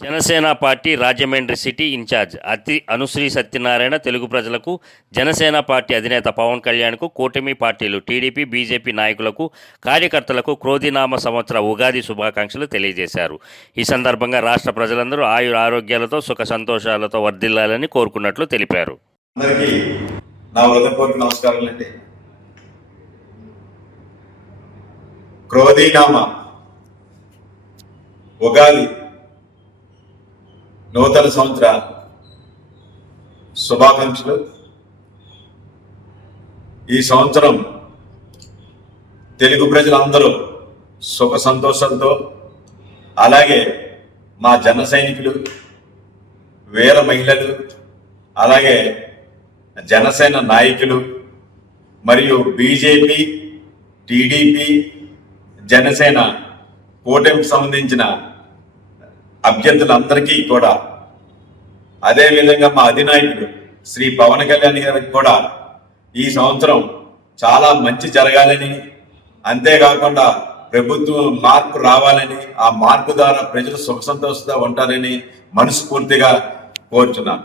Janasena party Rajahmundry city in-charge అతి అనుశ్రీ సత్యనారాయణ తెలుగు ప్రజలకు Janasena party అధినేత పవన్ కళ్యాణ్కు కూటమి పార్టీలు టీడీపీ బీజేపీ నాయకులకు కార్యకర్తలకు క్రోధినామ సంవత్సర ఉగాది శుభాకాంక్షలు తెలియజేశారు. ఈ సందర్భంగా రాష్ట్ర ప్రజలందరూ ఆయుర ఆరోగ్యాలతో సుఖ సంతోషాలతో వర్ధిల్లాలని కోరుకున్నట్లు తెలిపారు. అందరికీ ఉగాది నూతన సంవత్సర శుభాకాంక్షలు. ఈ సంవత్సరం తెలుగు ప్రజలందరూ సుఖ సంతోషంతో అలాగే మా జన సైనికులు వీర మహిళలు అలాగే జనసేన నాయకులు మరియు బీజేపీ టీడీపీ జనసేన కూటమికి సంబంధించిన అభ్యర్థులందరికీ కూడా. అదేవిధంగా మా అధినాయకుడు శ్రీ పవన్ కళ్యాణ్ గారికి కూడా ఈ సంవత్సరం చాలా మంచి జరగాలని అంతేకాకుండా ప్రభుత్వం మార్పు రావాలని ఆ మార్పు ద్వారా ప్రజలు సుఖ సంతోషంగా ఉంటారని మనస్ఫూర్తిగా కోరుచున్నాను.